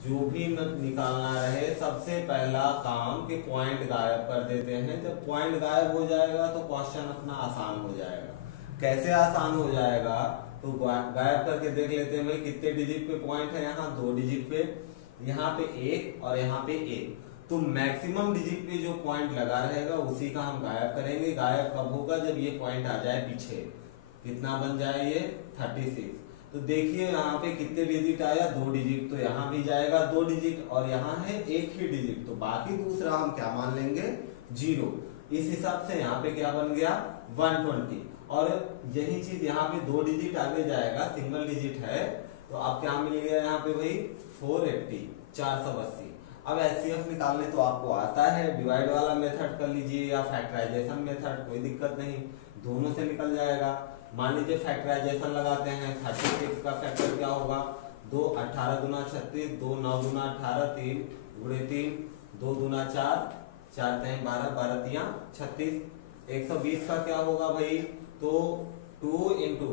जो भी निकालना रहे सबसे पहला काम कि पॉइंट गायब कर देते हैं। जब पॉइंट गायब हो जाएगा तो क्वेश्चन अपना आसान हो जाएगा। कैसे आसान हो जाएगा तो गायब करके देख लेते हैं भाई कितने डिजिट पे पॉइंट है। यहाँ 2 डिजिट पे, यहाँ पे 1 और यहाँ पे 1। तो मैक्सिमम डिजिट पे जो पॉइंट लगा रहेगा उसी का हम गायब करेंगे। गायब कब होगा? जब ये पॉइंट आ जाए पीछे। कितना बन जाए ये? 36। तो देखिए यहाँ पे कितने डिजिट आया? 2 डिजिट। तो यहाँ भी जाएगा 2 डिजिट और यहाँ है 1 ही डिजिट, तो बाकी दूसरा हम क्या मान लेंगे? 0। इस हिसाब से यहाँ पे क्या बन गया? 120। और यही चीज यहाँ पे 2 डिजिट आगे जाएगा, सिंगल डिजिट है, तो आप क्या मिल गया यहाँ पे भाई? 480, 480। अब एचसीएफ निकालने तो आपको आता है, डिवाइड वाला मेथड कर लीजिए या फैक्टराइजेशन मेथड, कोई दिक्कत नहीं, दोनों से निकल जाएगा। मान लीजिए फैक्टराइजेशन लगाते हैं। 36 का फैक्टर क्या होगा? 2 18 दूना 36, 2 9 दूना 18, 3 गुणे 3, 2 दूना 4, 4 3 12, 12 3 36। 120 का क्या होगा भाई? तो 2 इंटू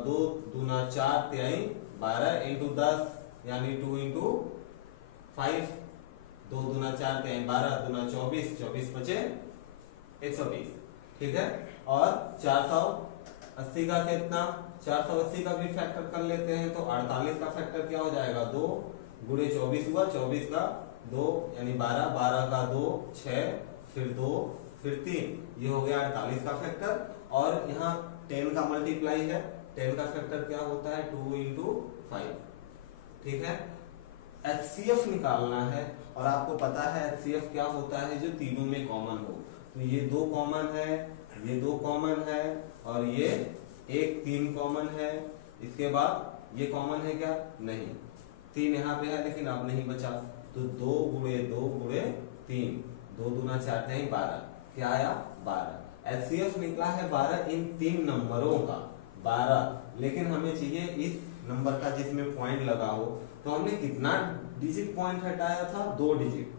2 दूना 4 3 12 इंटू 10 यानी 2 इंटू 5, 2 दूना 4 3 12 दूना 24, 24 बचे 120। ठीक है। और 480 का कितना? 480 का भी फैक्टर कर लेते हैं तो 48 का फैक्टर क्या हो जाएगा? 2 गुणे 24 हुआ, 24 का 2 यानी 12, 12 का 2 6, फिर 2 फिर 3, ये हो गया 48 का फैक्टर। और यहाँ 10 का मल्टीप्लाई है, 10 का फैक्टर क्या होता है? 2 इंटू 5। ठीक है। एचसीएफ निकालना है और आपको पता है एचसीएफ क्या होता है? जो तीनों में कॉमन हो। तो ये 2 कॉमन है, ये 2 कॉमन है और ये 1 3 कॉमन है। इसके बाद ये कॉमन है क्या? नहीं। 3 यहाँ पे है लेकिन अब नहीं बचा, तो 2 गुणे 2 गुणे 3, 2 दूना 4 3 12, क्या आया? 12। एचसीएफ निकला है 12 इन 3 नंबरों का 12, लेकिन हमें चाहिए इस नंबर का जिसमें पॉइंट लगा हो। तो हमने कितना डिजिट पॉइंट हटाया था? 2 डिजिट।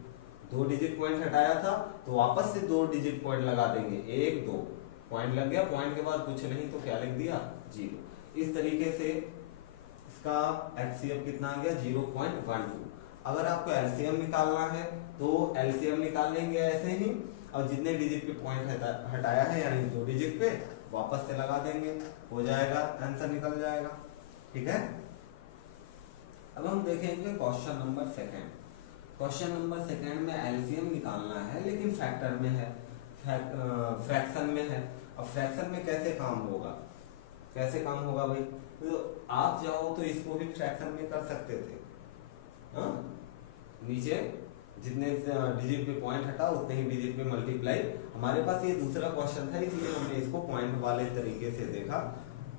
2 डिजिट पॉइंट हटाया था तो वापस से 2 डिजिट पॉइंट लगा देंगे। 1 2 पॉइंट लग गया, पॉइंट के बाद कुछ नहीं तो क्या लिख दिया? 0। इस तरीके से इसका एचसीएफ कितना आ गया? 0.12। अगर आपको एलसीएम निकालना है तो एलसीएम निकाल लेंगे ऐसे ही, और जितने डिजिट पे पॉइंट हटाया है यानी 2 डिजिट पे वापस से लगा देंगे, हो जाएगा, आंसर निकल जाएगा। ठीक है। अब हम देखेंगे क्वेश्चन नंबर 2। क्वेश्चन नंबर 2 में एलसीएम निकालना है लेकिन फैक्टर में है, फ्रैक्शन में है। अब फ्रैक्शन में कैसे काम होगा? कैसे काम होगा भाई? तो आप चाहो तो इसको भी फ्रैक्शन में कर सकते थे। हाँ, नीचे जितने डिजिट पे पॉइंट हटा उतने ही डिजिट पे मल्टीप्लाई। हमारे पास ये दूसरा क्वेश्चन था इसलिए हमने इसको पॉइंट वाले तरीके से देखा।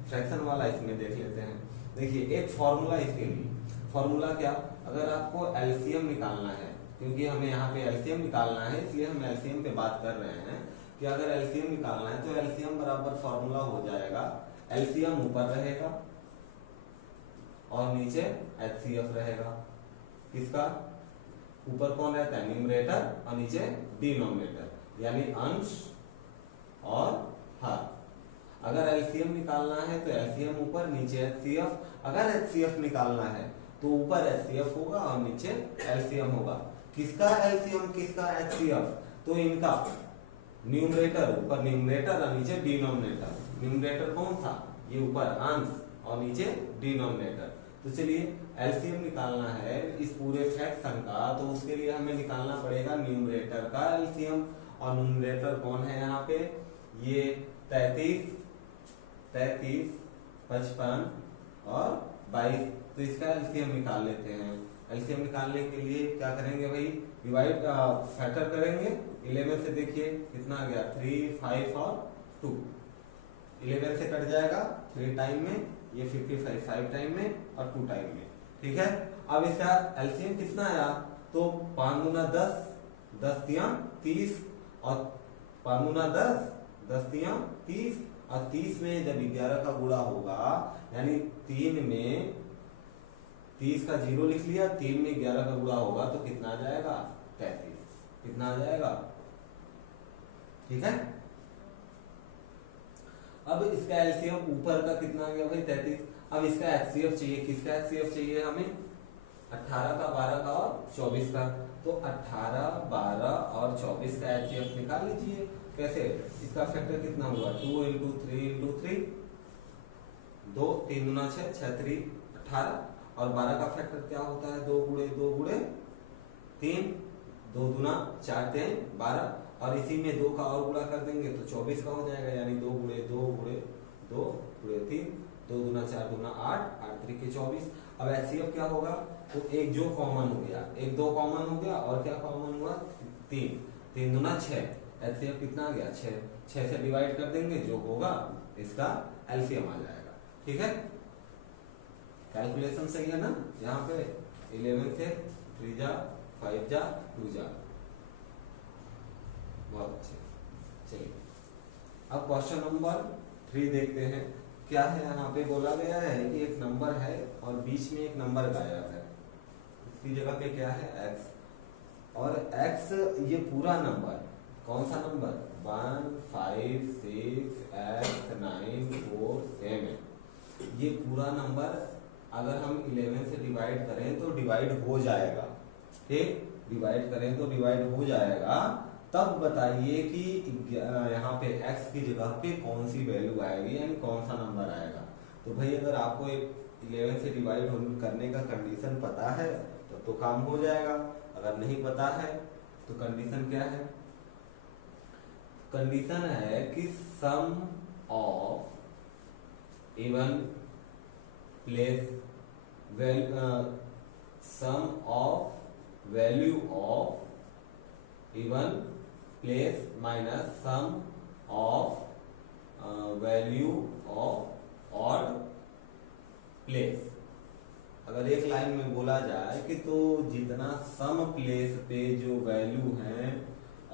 फ्रैक्शन वाला इसमें देख लेते हैं। देखिए एक फॉर्मूला इसके लिए। फॉर्मूला क्या? अगर आपको एलसीएम निकालना है, क्योंकि हमें यहाँ पे एलसीएम निकालना है इसलिए हम एलसीएम पे बात कर रहे हैं कि अगर एलसीएम निकालना है तो एलसीएम बराबर फॉर्मूला हो जाएगा, एलसीएम ऊपर रहेगा और नीचे एचसीएफ रहेगा। किसका? ऊपर कौन रहता है? न्यूमरेटर और नीचे डिनोमिनेटर, यानी अंश और हर। अगर एलसीएम निकालना है तो एलसीएम ऊपर, नीचे एचसीएफ। अगर एचसीएफ निकालना है तो ऊपर एचसीएफ होगा और नीचे एलसीएम होगा। किसका एलसीएम किसका एचसीएफ? तो इनका न्यूमरेटर ऊपर न्यूमरेटर और नीचे डिनोमिनेटर। न्यूमरेटर कौन था? ये ऊपर अंश और नीचे डिनोमिनेटर। तो चलिए एलसीएम निकालना है इस पूरे फ्रैक्शन का, तो उसके लिए हमें निकालना पड़ेगा न्यूमरेटर का एलसीएम। और न्यूमरेटर कौन है यहाँ पे? ये 33, 55 और 22। तो इसका एलसीएम निकाल लेते हैं। एलसीएम निकालने के लिए क्या करेंगे भाई? डिवाइड फैक्टर करेंगे। 11 से देखिए कितना आ गया? 3 5 और 2। 11 से कट जाएगा 3 टाइम में, ये 55 5 टाइम में और 2 टाइम में। ठीक है। अब इसका एलसीएम कितना आया? तो 5 गुना 10, 10 3 30 और 5 गुना 10, 10 3 30 और 30 में जब 11 का गुणा होगा यानी 3 में 30 का 0 लिख लिया, 3 में 11 का गुणा होगा तो कितना आ जाएगा? 33। कितना आ जाएगा? ठीक है। अब इसका एलसीएम ऊपर का कितना आ गया भाई? 33। अब इसका एचसीएफ चाहिए। किसका एचसीएफ चाहिए हमें? 18 का, 12 का और 24 का। तो 18, 12 और 24 का एचसीएफ निकाल लीजिए। कैसे? इसका फैक्टर कितना हुआ? 2 इंटू 3 इंटू 3, 2, 3 गुना 6, 6 3 18। और 12 का फैक्टर क्या होता है? 2 गुणे 2 गुणे 3, 2 दुना 4 3 12। और इसी में 2 का और गुणा कर देंगे तो 24 का हो जाएगा, यानी 2 गुणे 2 गुणे 2 गुणे 3, 2 दुना 4 दुना 8, 8 3 के 24। अब एचसीएफ क्या होगा? तो एक जो कॉमन हो गया, एक 2 कॉमन हो गया और क्या कॉमन हुआ? 3, 3 दुना 6। एचसीएफ कितना आ गया? 6। 6 से डिवाइड कर देंगे, जो होगा इसका एलसीएम आ जाएगा। ठीक है, कैलकुलेशन सही है ना? यहाँ पे 11 से 3 जा 5 जा 2 जा। बहुत अच्छे। चलिए अब क्वेश्चन नंबर 3 देखते हैं। क्या है? यहाँ पे बोला गया है कि एक नंबर है और बीच में एक नंबर गायब है। इसकी जगह पे क्या है? x। और x ये पूरा नंबर, कौन सा नंबर? 1 5 6 8 9 4 7। ये पूरा नंबर अगर हम 11 से डिवाइड करें तो डिवाइड हो जाएगा। ठीक, डिवाइड करें तो डिवाइड हो जाएगा। तब बताइए कि यहाँ पे x की जगह पे कौन सी वैल्यू आएगी, यानी कौन सा नंबर आएगा। तो भाई अगर आपको एक 11 से डिवाइड करने का कंडीशन पता है तो काम हो जाएगा। अगर नहीं पता है तो कंडीशन क्या है? कंडीशन है कि sum of even place sum of value of even place minus sum of value of odd place. अगर एक लाइन में बोला जाए कि तो जितना सम प्लेस पे जो वैल्यू हैं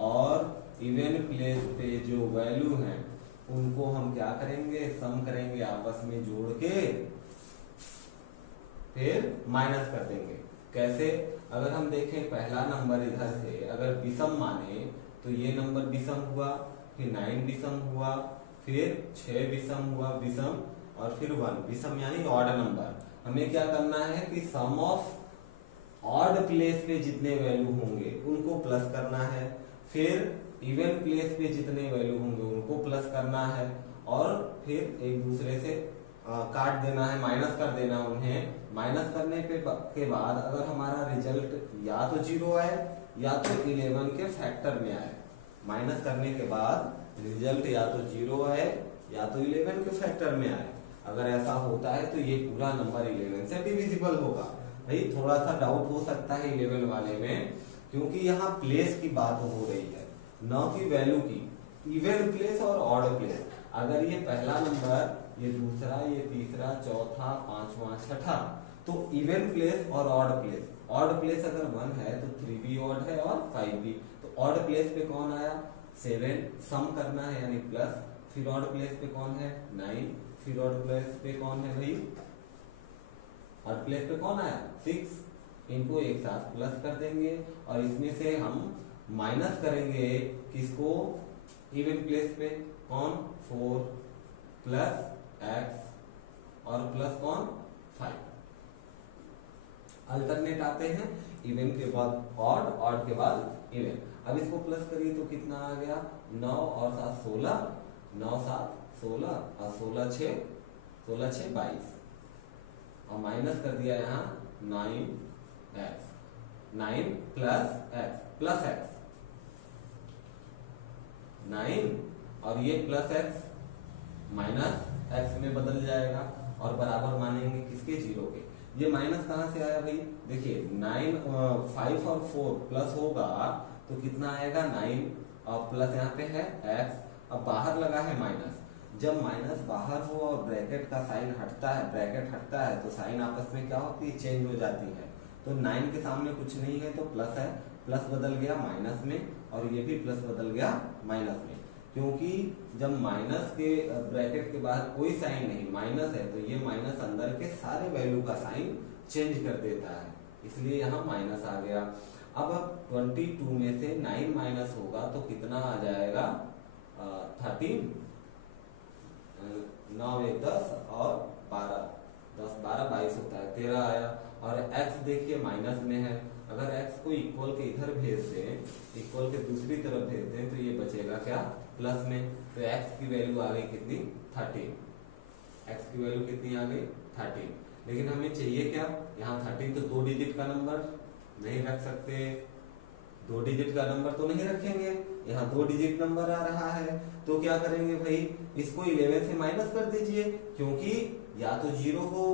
और इवन प्लेस पे जो वैल्यू हैं उनको हम क्या करेंगे? सम करेंगे, आपस में जोड़ के फिर माइनस कर देंगे। कैसे? अगर हम देखें पहला नंबर इधर से अगर विषम माने तो ये नंबर विषम हुआ, फिर 9 विषम हुआ, फिर 6 विषम हुआ विषम, और फिर 1 विषम यानी ऑड नंबर। हमें क्या करना है कि सम ऑफ ऑड प्लेस पे जितने वैल्यू होंगे उनको प्लस करना है, फिर इवन प्लेस पे जितने वैल्यू होंगे उनको प्लस करना है, और फिर एक दूसरे से काट देना है, माइनस कर देना उन्हें। माइनस करने के बाद अगर हमारा रिजल्ट या तो 0 आए या तो 11 के फैक्टर में आए। माइनस करने के बाद रिजल्ट या तो 0 आए या तो 11 के फैक्टर में आए। अगर ऐसा होता है तो ये पूरा नंबर 11 से डिविजिबल होगा। भाई थोड़ा सा डाउट हो सकता है 11 वाले में, क्योंकि यहाँ प्लेस की बात हो रही है न कि वैल्यू की। इवन प्लेस और ऑड प्लेस, अगर ये पहला नंबर, ये दूसरा, ये तीसरा, चौथा, पांचवा, छठा, तो इवन प्लेस और ऑड प्लेस। ऑड प्लेस अगर 1 है तो 3 भी ऑड है और 5 भी। तो ऑड प्लेस पे कौन आया? 7, सम करना है यानी प्लस। फिर ऑड प्लेस पे कौन है? 9। फिर ऑड प्लेस पे कौन है भाई? ऑड प्लेस पे कौन आया? 6। इनको एक साथ प्लस कर देंगे और इसमें से हम माइनस करेंगे किसको? इवन प्लेस पे कौन? 4 प्लस x और प्लस कौन? 5। अल्टरनेट आते हैं, इवन के बाद ऑड, ऑड के बाद इवन। अब इसको प्लस करिए तो कितना आ गया? 9 और 7 16, 9 7 16 और 16 6 22, और माइनस कर दिया यहाँ 9x, 9 प्लस x 9 और ये प्लस x माइनस x में बदल जाएगा और बराबर मानेंगे किसके? 0 के। ये माइनस कहाँ से आया भाई? देखिए 9 5 और 4 प्लस होगा तो कितना आएगा? 9 और प्लस यहाँ पे है x, अब बाहर लगा है माइनस। जब माइनस बाहर हो और ब्रैकेट का साइन हटता है, ब्रैकेट हटता है तो साइन आपस में क्या होती है? चेंज हो जाती है। तो 9 के सामने कुछ नहीं है तो प्लस है, प्लस बदल गया माइनस में, और ये भी प्लस बदल गया माइनस में। क्योंकि जब माइनस के ब्रैकेट के बाद कोई साइन नहीं, माइनस है, तो ये माइनस अंदर के सारे वैल्यू का साइन चेंज कर देता है, इसलिए यहाँ माइनस आ गया। अब 22 में से 9 माइनस होगा तो कितना आ जाएगा? 13। 9 1 10 और 12, 10 12 22 होता है, 13 आया। और x देखिए माइनस में है, अगर x को इक्वल के इधर भेज दें, इक्वल के दूसरी तरफ भेज दें, तो ये बचेगा क्या, प्लस में। तो x की वैल्यू आ गई कितनी, 13। x की वैल्यू कितनी आ गई, 13। लेकिन हमें चाहिए क्या, यहाँ 13 तो 2 डिजिट का नंबर नहीं रख सकते, 2 डिजिट का नंबर तो नहीं रखेंगे, यहाँ 2 डिजिट नंबर आ रहा है। तो क्या करेंगे भाई, इसको 11 से माइनस कर दीजिए, क्योंकि या तो 0 हो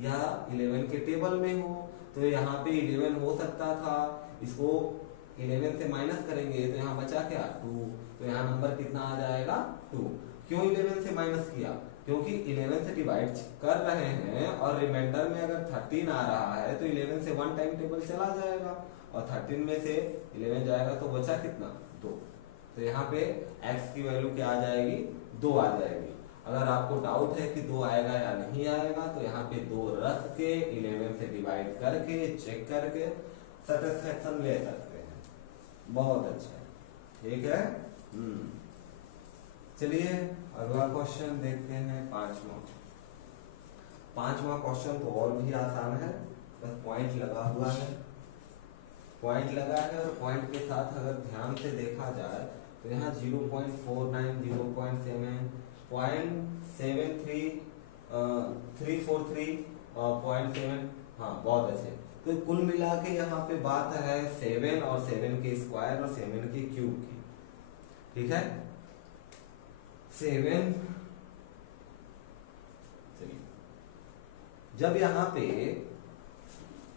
या 11 के टेबल में हो। तो यहाँ पे 11 हो सकता था, इसको 11 से माइनस करेंगे तो यहाँ बचा क्या, 2। तो यहाँ नंबर कितना आ जाएगा, 2। क्यों 11 से माइनस किया, क्योंकि 11 से डिवाइड कर रहे हैं और रिमाइंडर में अगर 13 आ रहा है तो 11 से 1 टाइम टेबल चला जाएगा, और 13 में से 11 जाएगा तो बचा कितना, 2। तो यहाँ पे x की वैल्यू क्या आ जाएगी, 2 आ जाएगी। अगर आपको डाउट है कि 2 आएगा या नहीं आएगा, तो यहाँ पे 2 रख के 11 से डिवाइड करके चेक करके सेटिस्फेक्शन ले सकते हैं। बहुत अच्छा, ठीक है। चलिए अगला क्वेश्चन देखते हैं, पांचवा क्वेश्चन तो और भी आसान है, बस पॉइंट लगा हुआ है, पॉइंट लगा है, और पॉइंट के साथ अगर ध्यान से देखा जाए तो यहाँ 0.49, 0.7, 0.73, 343, 0.7, हाँ बहुत अच्छे। तो कुल मिला के यहाँ पे बात है 7 और 7 के स्क्वायर और 7 के क्यूब की, ठीक है। 7, चलिए जब यहाँ पे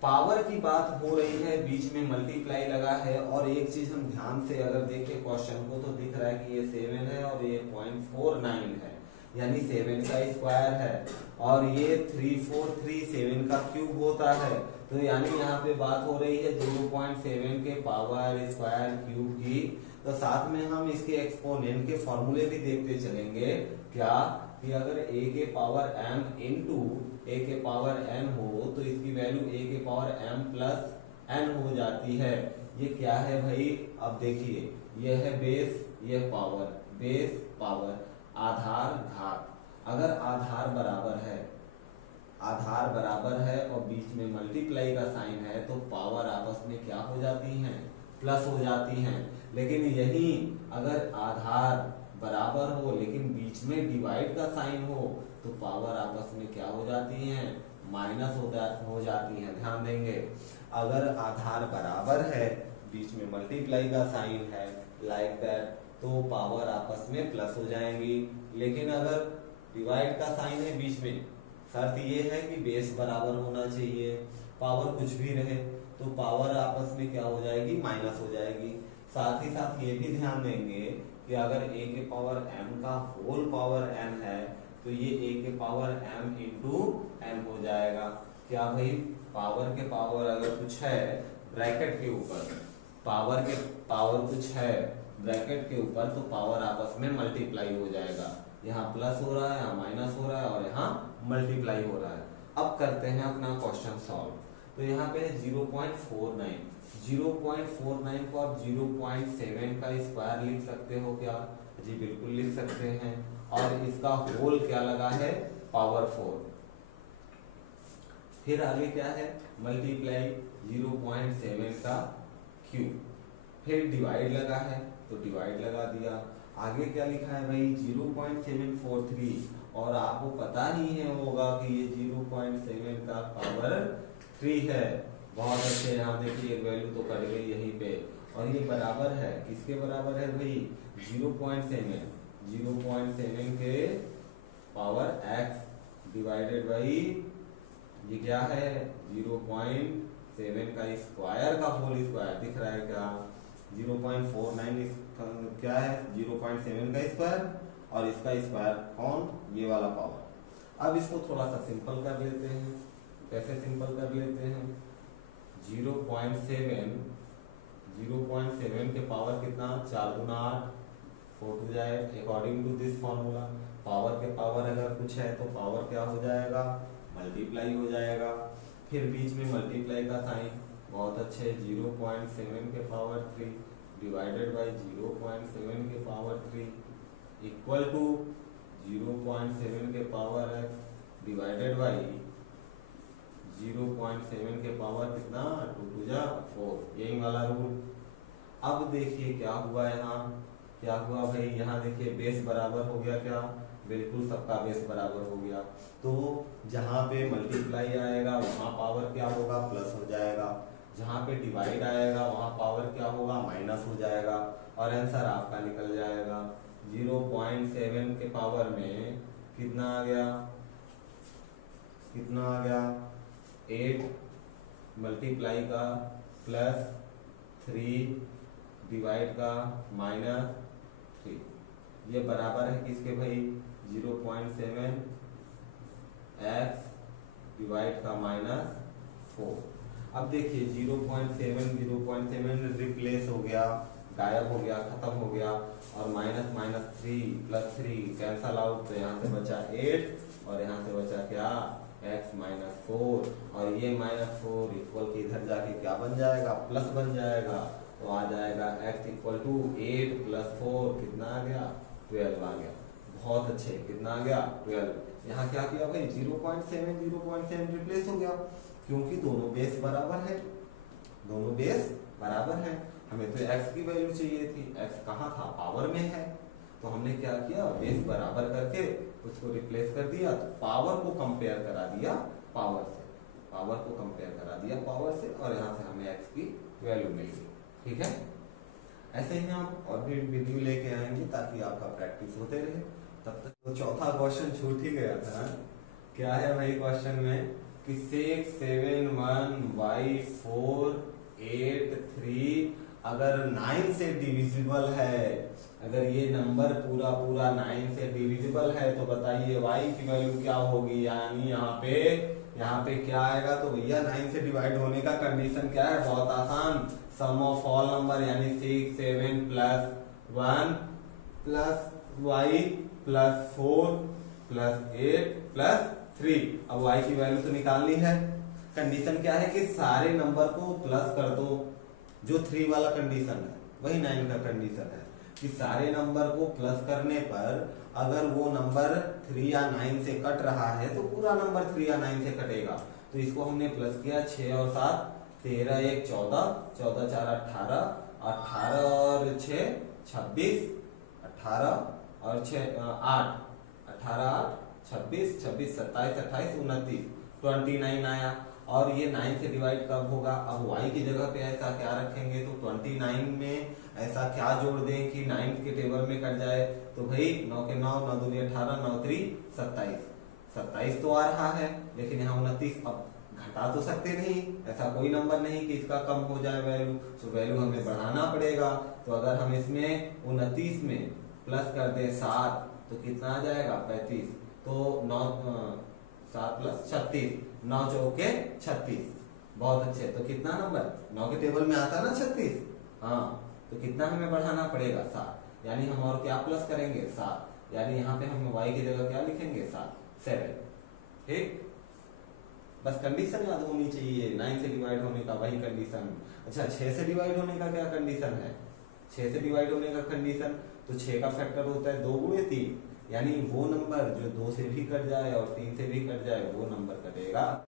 पावर की बात हो रही है, बीच में मल्टीप्लाई लगा है, और एक चीज हम ध्यान से अगर देखें क्वेश्चन को तो दिख रहा है कि ये 7 है और ये 0.49 है, यानी 7 का स्क्वायर है, और ये 3437 का क्यूब होता है। तो यानी यहाँ पे बात हो रही है 0.7 के पावर स्क्वायर क्यूब की। तो साथ में हम इसके एक्सपोनेंट के फॉर्मूले भी देखते चलेंगे, क्या कि अगर a के पावर m इंटू a के पावर n हो तो इसकी वैल्यू a के पावर m प्लस n हो जाती है। ये क्या है भाई, अब देखिए ये है बेस, ये पावर, बेस पावर, आधार घात। अगर आधार बराबर है और बीच में मल्टीप्लाई का साइन है तो पावर आपस में क्या हो जाती हैं, प्लस हो जाती हैं। लेकिन यही अगर आधार बराबर हो लेकिन बीच में डिवाइड का साइन हो तो पावर आपस में क्या हो जाती हैं, माइनस हो जाती हैं। ध्यान देंगे, अगर आधार बराबर है, बीच में मल्टीप्लाई का साइन है लाइक दैट, तो पावर आपस में प्लस हो जाएंगी। लेकिन अगर डिवाइड का साइन है बीच में, शर्त ये है कि बेस बराबर होना चाहिए, पावर कुछ भी रहे तो पावर आपस में क्या हो जाएगी, माइनस हो जाएगी। साथ ही साथ ये भी ध्यान देंगे कि अगर a के पावर m का होल पावर n है तो ये a के पावर m इंटू n हो जाएगा। क्या भाई, पावर के पावर अगर कुछ है ब्रैकेट के ऊपर, पावर के पावर कुछ है ब्रैकेट के ऊपर, तो पावर आपस में मल्टीप्लाई हो जाएगा। यहाँ प्लस हो रहा है, यहाँ माइनस हो रहा है और यहाँ मल्टीप्लाई हो रहा है। अब करते हैं अपना क्वेश्चन सॉल्व। तो यहाँ पे 0.49, 0.49 को आप 0.7 का स्क्वायर लिख सकते हो क्या? जी बिल्कुल लिख सकते हैं। और इसका होल क्या लगा है, पावर 4। फिर आगे क्या है, मल्टीप्लाई 0.7 का क्यूब, फिर डिवाइड लगा है तो डिवाइड लगा दिया। आगे क्या लिखा है भाई, 0.743, और आपको पता ही है होगा कि ये 0.7 का पावर 3 है। बहुत अच्छे, यहाँ देखिए एक वैल्यू तो कट गई यहीं पे, और ये बराबर है किसके बराबर है भाई, 0.7 के पावर x डिवाइडेड बाई ये क्या है 0.7 का स्क्वायर का होल स्क्वायर दिख रहा है क्या, 0.49 क्या है 0.7 का स्क्वायर और इसका स्क्वायर कौन, ये वाला पावर। अब इसको थोड़ा सा सिंपल कर लेते हैं। कैसे सिंपल कर लेते हैं, 0.7 के पावर कितना, 4 गुना 8, 4 टू जाए according to this formula. Power के पावर अगर कुछ है तो पावर क्या हो जाएगा, मल्टीप्लाई हो जाएगा। फिर बीच में मल्टीप्लाई का साइन, बहुत अच्छे, 0.7 के पावर 3 डिवाइडेड बाई 0.7 के पावर 3 इक्वल टू 0.7 के पावर x डिवाइडेड बाई 0.7 के पावर जा 4, यही वाला रूल। अब देखिए क्या हुआ यहाँ, क्या हुआ भाई, यहाँ देखिए बेस बराबर हो गया क्या, बिल्कुल सबका बेस बराबर हो गया। तो जहाँ पे मल्टीप्लाई आएगा वहाँ पावर क्या होगा, प्लस हो जाएगा, जहाँ पे डिवाइड आएगा वहाँ पावर क्या होगा, माइनस हो जाएगा, और आंसर आपका निकल जाएगा 0.7 के पावर में कितना आ गया, कितना आ गया 8 मल्टीप्लाई का प्लस 3 डिवाइड का -3, ये बराबर है किसके भाई, 0.7 x डिवाइड का -4। अब देखिए 0.7 रिप्लेस हो गया, गायब हो गया, खत्म हो गया, और -3 + 3 कैंसल आउट, तो यहाँ से बचा 8 और यहाँ से बचा क्या, x -4, और ये -4 इक्वल के इधर जाके क्या बन जाएगा, प्लस बन जाएगा, तो आ जाएगा x = 8 + 4 कितना आ गया, 12 आ गया। बहुत अच्छे, कितना आ गया, 12। यहाँ क्या किया भाई, 0.7 रिप्लेस हो गया, क्योंकि दोनों बेस बराबर है, दोनों बेस बराबर है। हमें तो x की वैल्यू चाहिए थी, x कहाँ था, पावर में है, तो हमने क्या किया, बेस बराबर करके उसको रिप्लेस कर दिया, तो पावर को कंपेयर करा दिया पावर से, पावर को कंपेयर करा दिया पावर से, और यहाँ से हमें x की वैल्यू मिल गई। ठीक है, ऐसे ही हम और भी वीडियो लेके आएंगे ताकि आपका प्रैक्टिस होते रहे। तब तक तो चौथा क्वेश्चन छूट ही गया था, क्या है भाई क्वेश्चन में कि 6 7 1 y 4 8 3 अगर 9 से डिविजिबल है, अगर ये नंबर पूरा पूरा 9 से डिविजिबल है, तो बताइए y की वैल्यू क्या होगी। यानी यहाँ पे क्या आएगा, तो भैया 9 से डिवाइड होने का कंडीशन क्या है, बहुत आसान, सम ऑफ ऑल नंबर, यानी 6 7 + 1 + y + 4 + 8 + 3। अब y की वैल्यू तो निकालनी है। कंडीशन क्या है कि सारे नंबर को प्लस कर दो, जो 3 वाला कंडीशन है वही 9 का कंडीशन है, कि सारे नंबर को प्लस करने पर अगर वो नंबर 3 या 9 से कट रहा है तो पूरा नंबर 3 या 9 से कटेगा। तो इसको हमने प्लस किया, 6 और 7 13 1 14 14 4 18 18 और 6 26 18 और 6 8 18 8 26 26 27 28 29 29 आया। और ये 9 से डिवाइड कब होगा, अब y की जगह पे ऐसा क्या रखेंगे, तो 29 में ऐसा क्या जोड़ दें कि 9 के टेबल में कट जाए, तो भाई 9 के 9 9 दूनी 18 9 3 27 27 तो आ रहा है, लेकिन यहाँ 29 अब घटा तो सकते नहीं, ऐसा कोई नंबर नहीं कि इसका कम हो जाए वैल्यू, तो वैल्यू हमें बढ़ाना पड़ेगा। तो अगर हम इसमें 29 में प्लस कर दें 7 तो कितना आ जाएगा 35, तो 9 7 + 36 9 चौके 36। बहुत अच्छे, तो कितना नंबर 9 के टेबल में आता ना 36, हाँ, तो कितना हमें बढ़ाना पड़ेगा 7, यानी हम और क्या प्लस करेंगे 7, यानी यहाँ पे हम y की जगह क्या लिखेंगे 7। ठीक, बस कंडीशन याद होनी चाहिए, 9 से डिवाइड होने का वही कंडीशन। अच्छा, 6 से डिवाइड होने का क्या कंडीशन है, 6 से डिवाइड होने का कंडीशन, तो 6 का फैक्टर होता है 2 × 3, यानी वो नंबर जो 2 से भी कट जाए और 3 से भी कट जाए वो नंबर कटेगा।